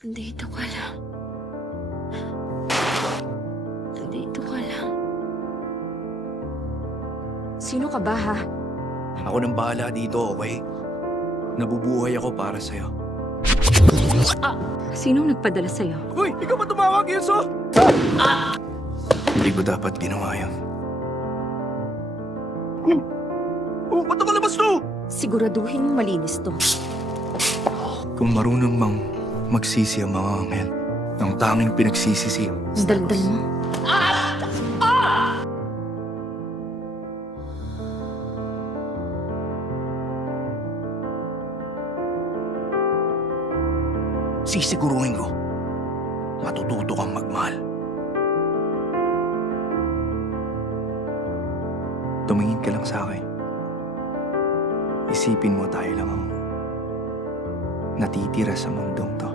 Nandito ka lang. Nandito ka lang. Sino ka ba, ha? Ako nang bahala dito, okay? Nabubuhay ako para sa'yo. Sinong nagpadala sa'yo? Hoy! Ikaw ba tumawag, Yunso? Hindi ko dapat ginawa yun. Oh, ba't ako labas to? Siguraduhin mong malinis to. Kung marunong mang magsisi ang mga anghel, ang tanging pinagsisisi. Ang daldal mo. Sisiguruhin ko, matututo kang magmahal. Tumingin ka lang sa akin. Isipin mo tayo lang ang natitira sa mundong to.